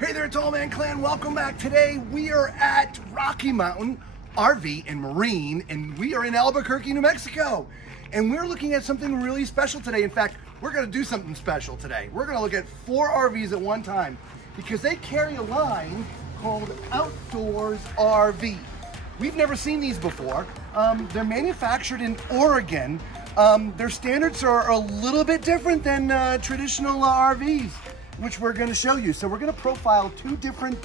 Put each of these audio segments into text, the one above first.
Hey there, Tall Man Clan. Welcome back. Today we are at Rocky Mountain RV and Marine, and we are in Albuquerque, New Mexico. And we're looking at something really special today. In fact, we're going to do something special today. We're going to look at 4 RVs at one time because they carry a line called Outdoors RV. We've never seen these before. They're manufactured in Oregon. Their standards are a little bit different than traditional RVs, which we're going to show you. So we're going to profile 2 different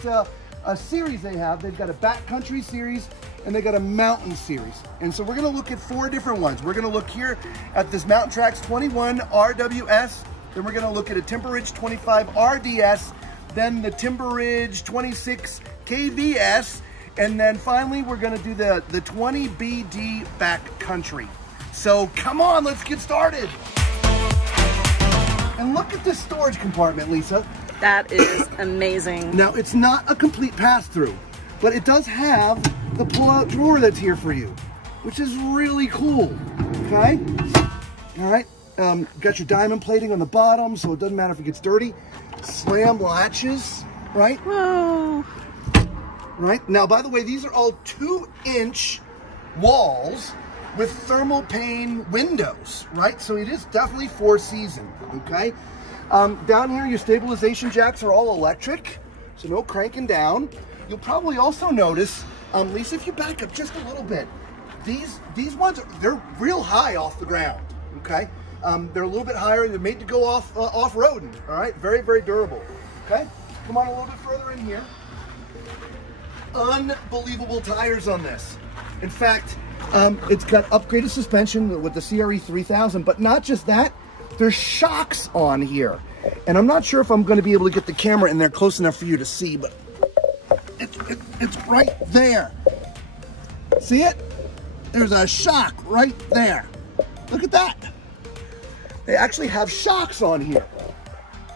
series they have. They've got a backcountry series and they got a mountain series. And so we're going to look at 4 different ones. We're going to look here at this Mountain Tracks 21 RWS. Then we're going to look at a Timber Ridge 25 RDS. Then the Timber Ridge 26 KVS. And then finally, we're going to do the 20 BD backcountry. So come on, let's get started. And look at this storage compartment, Lisa. That is amazing. Now, it's not a complete pass-through, but it does have the pull-out drawer that's here for you, which is really cool, okay? All right, got your diamond plating on the bottom, so it doesn't matter if it gets dirty. Slam latches, right? Whoa. Right, now, by the way, these are all 2-inch walls with thermal pane windows, right? So it is definitely 4-season, okay? Down here, your stabilization jacks are all electric, so no cranking down. You'll probably also notice, Lisa, if you back up just a little bit, these ones, they're real high off the ground, okay? They're a little bit higher. They're made to go off-roading, all right? Very, very durable, okay? Come on a little bit further in here. Unbelievable tires on this. In fact, it's got upgraded suspension with the CRE 3000, but not just that, there's shocks on here. And I'm not sure if I'm going to be able to get the camera in there close enough for you to see, but it's right there. See it? There's a shock right there. Look at that. They actually have shocks on here,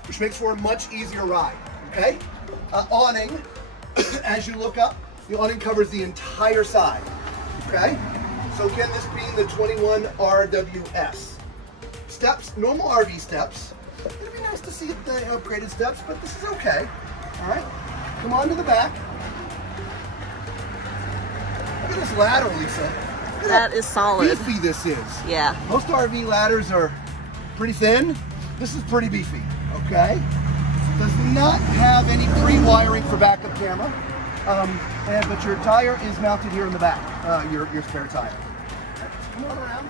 which makes for a much easier ride, okay? Awning, as you look up, the awning covers the entire side, okay? So again, this being the 21 RWS. Steps, normal RV steps. It'd be nice to see the upgraded steps, but this is okay. All right, come on to the back. Look at this ladder, Lisa. Look at that is solid. Beefy this is. Yeah. Most RV ladders are pretty thin. This is pretty beefy, okay? Does not have any pre-wiring for backup camera, but your tire is mounted here in the back, your spare tire. Come on around.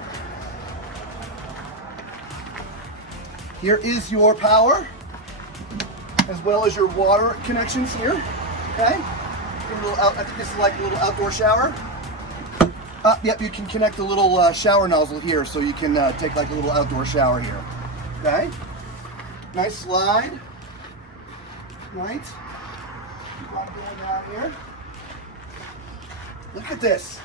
Here is your power, as well as your water connections here, okay? I think this is like a little outdoor shower. Yep, you can connect a little shower nozzle here, so you can take like a little outdoor shower here, okay? Nice slide, right? Keep on going down here. Look at this.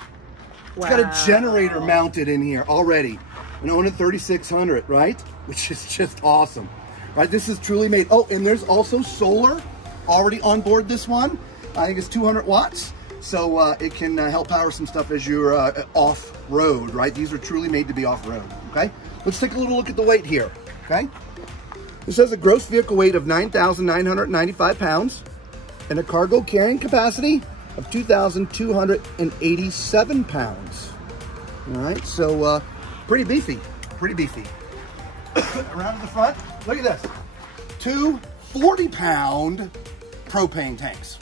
It's got a generator mounted in here already. An Onan 3600, right? Which is just awesome, right? This is truly made. Oh, and there's also solar already on board this one. I think it's 200 watts. So it can help power some stuff as you're off-road, right? These are truly made to be off-road, okay? Let's take a little look at the weight here, okay? This has a gross vehicle weight of 9,995 pounds and a cargo carrying capacity of 2,287 pounds. All right, so pretty beefy, pretty beefy. Around to the front, look at this. 2 40-pound propane tanks,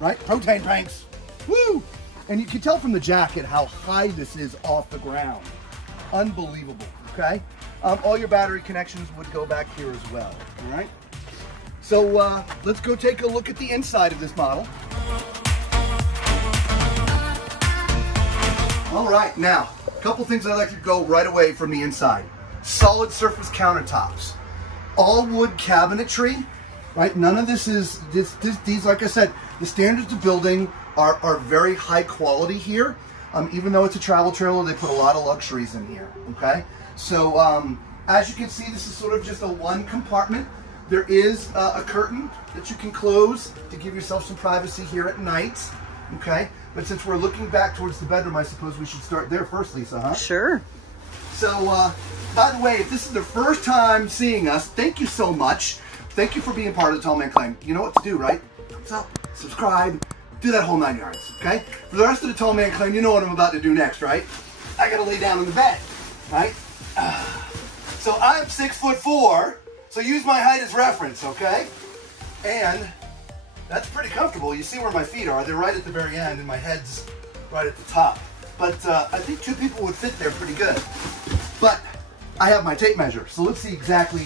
right? Propane tanks, woo! And you can tell from the jacket how high this is off the ground. Unbelievable, okay? All your battery connections would go back here as well, all right? So let's go take a look at the inside of this model. All right, now, a couple things I'd like to go right away from the inside. Solid surface countertops, all wood cabinetry, right? None of this is, these, like I said, the standards of building are very high quality here. Even though it's a travel trailer, they put a lot of luxuries in here, okay? So as you can see, this is sort of just a 1 compartment. There is a curtain that you can close to give yourself some privacy here at night, okay? But since we're looking back towards the bedroom, I suppose we should start there first, Lisa, huh? Sure. So, by the way, if this is the first time seeing us, thank you so much. Thank you for being part of the Tall Man Clan. You know what to do, right? what's up, subscribe, do that whole 9 yards, okay? For the rest of the Tall Man Clan, you know what I'm about to do next, right? I gotta lay down in the bed, right? So I'm 6'4", so use my height as reference, okay? And that's pretty comfortable. You see where my feet are. They're right at the very end, and my head's right at the top. But I think 2 people would fit there pretty good. But I have my tape measure, so let's see exactly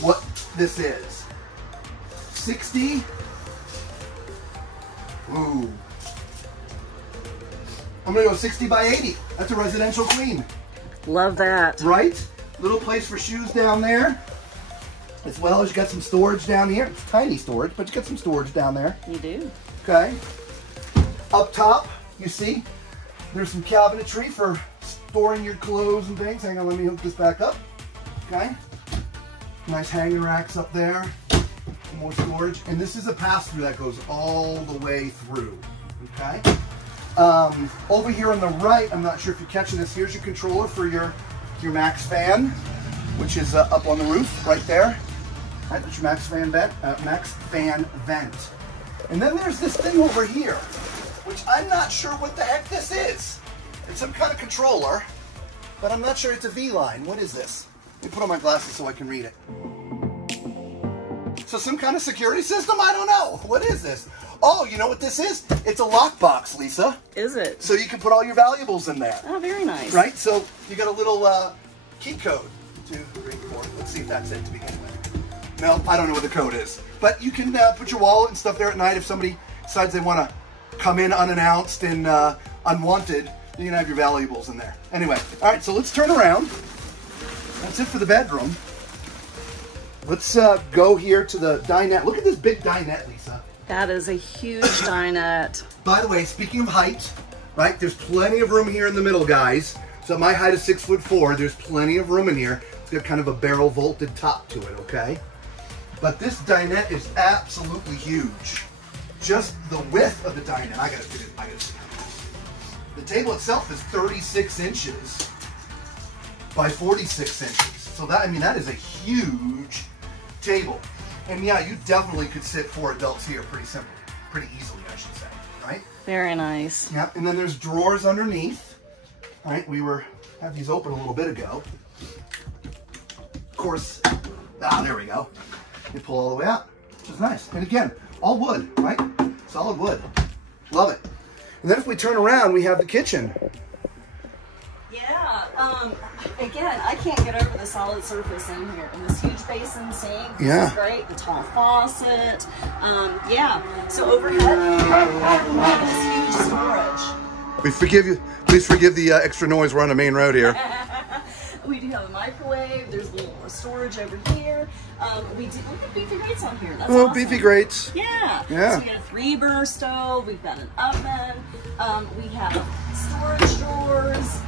what this is. 60. Ooh. I'm gonna go 60 by 80. That's a residential queen. Love that. Right? Little place for shoes down there. As well as you got some storage down here. It's tiny storage, but you got some storage down there. You do. Okay. Up top, you see, there's some cabinetry for storing your clothes and things. Hang on, let me hook this back up. Okay. Nice hanging racks up there. Some more storage. And this is a pass-through that goes all the way through. Okay. Over here on the right, I'm not sure if you're catching this. Here's your controller for your max fan, which is up on the roof right there. Right, that's your max fan vent. And then there's this thing over here, which I'm not sure what the heck this is. It's some kind of controller, but I'm not sure it's a V-line. What is this? Let me put on my glasses so I can read it. So some kind of security system? I don't know. What is this? Oh, you know what this is? It's a lockbox, Lisa. Is it? So you can put all your valuables in there. Oh, very nice. Right? So you got a little key code. 2, 3, 4. Let's see if that's it to begin with. No, I don't know what the code is. But you can put your wallet and stuff there at night if somebody decides they want to come in unannounced and unwanted. You can have your valuables in there. Anyway, all right, so let's turn around. That's it for the bedroom. Let's go here to the dinette. Look at this big dinette, Lisa. That is a huge dinette. By the way, speaking of height, right, there's plenty of room here in the middle, guys. So my height is 6'4". There's plenty of room in here. It's got kind of a barrel vaulted top to it, okay? But this dinette is absolutely huge. Just the width of the dinette. I gotta see it. The table itself is 36 inches by 46 inches. So that, I mean, that is a huge table. And yeah, you definitely could sit 4 adults here pretty easily, I should say, right? Very nice. Yeah, and then there's drawers underneath. All right, we had these open a little bit ago. Of course, there we go. You pull all the way out, which is nice. And again, all wood, right? Solid wood. Love it. And then if we turn around, we have the kitchen. Yeah, again, I can't get over the solid surface in here. And this huge basin sink, Yeah. is great. The tall faucet. Yeah, so overhead, this huge storage. We forgive you. Please forgive the extra noise. We're on the main road here. We do have a microwave. There's a little more storage over here. We have beefy grates on here. That's awesome. Beefy grates. Yeah. Yeah. So we got a 3-burner stove. We've got an oven. We have storage drawers.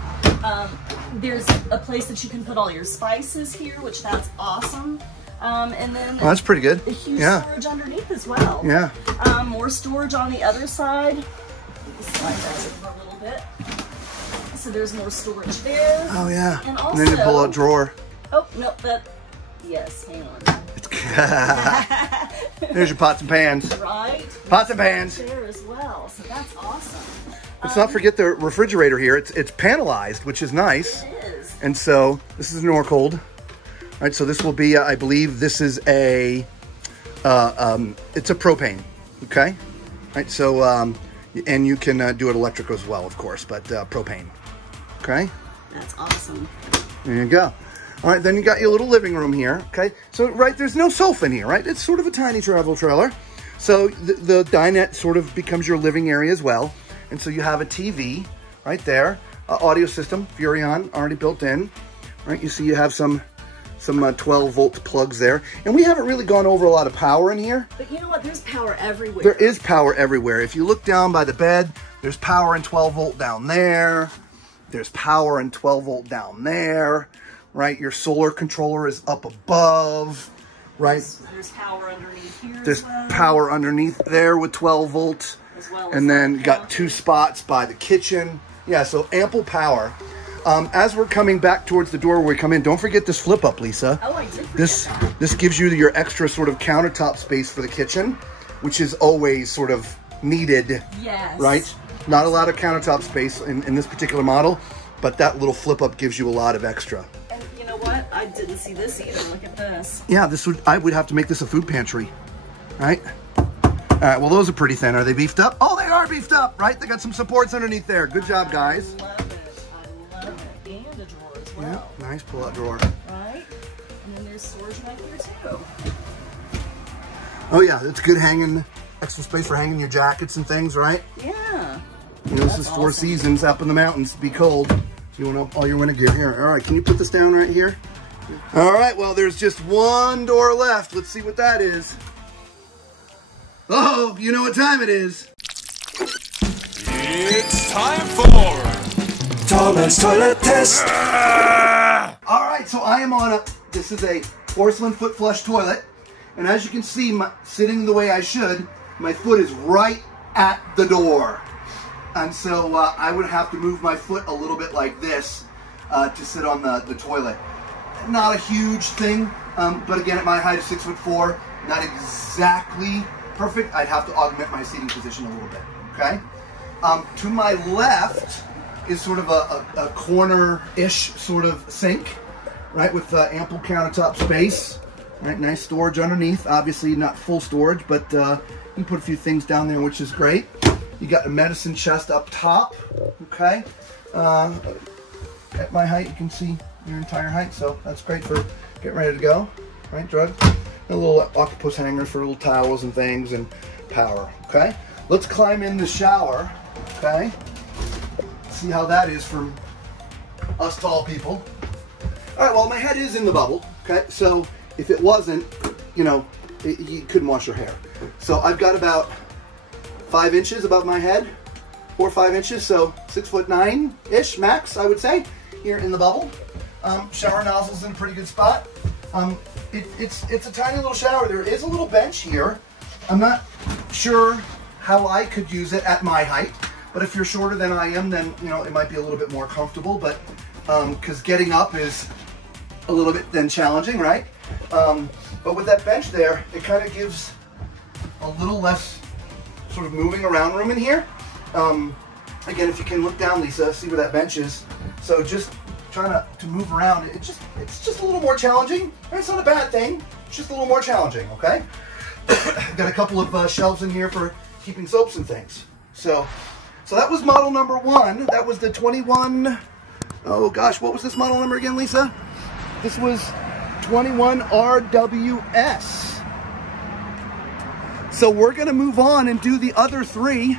There's a place that you can put all your spices here, which that's awesome. And then that's pretty good. A huge storage underneath as well. Yeah. More storage on the other side. Slide that over a little bit. So there's more storage there. Oh yeah. And also, then you pull out a drawer. Oh no, yes, hang on. There's your pots and pans. Right. Pots and pans. There as well. So that's awesome. Let's not forget the refrigerator here. It's panelized, which is nice. It is. And so this is Norcold. All right, so this will be, I believe this is a, it's a propane, okay? All right, so, and you can do it electric as well, of course, but propane, okay? That's awesome. There you go. All right, then you got your little living room here, okay? So, right, there's no sofa in here, right? It's sort of a tiny travel trailer. So the dinette sort of becomes your living area as well. And so you have a TV right there, audio system, Furrion, already built in, right? You see you have some 12-volt plugs there. And we haven't really gone over a lot of power in here. But you know what? There's power everywhere. There is power everywhere. If you look down by the bed, there's power and 12-volt down there. There's power and 12-volt down there, right? Your solar controller is up above, right? There's power underneath here. There's power underneath there with 12-volt. And then you got 2 spots by the kitchen. Yeah, so ample power. As we're coming back towards the door where we come in, don't forget this flip up, Lisa. Oh, I did forget that. This gives you your extra sort of countertop space for the kitchen. which is always sort of needed. Yes. Right? Not a lot of countertop space in this particular model, but that little flip up gives you a lot of extra. And you know what? I didn't see this either. Look at this. Yeah, I would have to make this a food pantry, right? All right, well, those are pretty thin. Are they beefed up? Oh, they are beefed up, right? They got some supports underneath there. Good job, guys. I love it. I love it. And a drawer as well. Yeah, nice pull-out drawer. Right? And then there's storage right there, too. Oh, yeah, it's good hanging, extra space for hanging your jackets and things, right? Yeah. You know, this is Four Seasons up in the mountains. Be cold. So you want all your winter gear here. All right, can you put this down right here? All right, well, there's just one door left. Let's see what that is. Oh, you know what time it is. It's time for Tallman's Toilet Test. All right, so I am on this is a porcelain foot flush toilet. And as you can see, sitting the way I should, my foot is right at the door. And so I would have to move my foot a little bit like this to sit on the toilet. Not a huge thing, but again, at my height of 6'4", not exactly perfect. I'd have to augment my seating position a little bit, okay? To my left is sort of a corner-ish sort of sink, right, with ample countertop space, right? Nice storage underneath. Obviously not full storage, but you can put a few things down there, which is great. You got a medicine chest up top, okay? At my height, you can see your entire height, so that's great for getting ready to go, right, Drug? A little octopus hanger for little towels and things and power, okay? Let's climb in the shower, okay? See how that is for us tall people. All right, well, my head is in the bubble, okay? So if it wasn't, you know, you couldn't wash your hair. So I've got about 5 inches above my head, 4 or 5 inches, so 6'9" max, I would say, here in the bubble. Shower nozzle's in a pretty good spot. It's a tiny little shower. There is a little bench here. I'm not sure how I could use it at my height, but if you're shorter than I am, then you know it might be a little bit more comfortable. But because getting up is a little bit then challenging, right? But with that bench there, it kind of gives a little less sort of moving around room in here. Again, if you can look down, Lisa, see where that bench is. So just trying to move around, it's just a little more challenging. It's not a bad thing, it's just a little more challenging, okay? Got a couple of shelves in here for keeping soaps and things. So that was model number 1. That was the 21, oh gosh, what was this model number again, Lisa? This was 21 RWS. So we're gonna move on and do the other 3.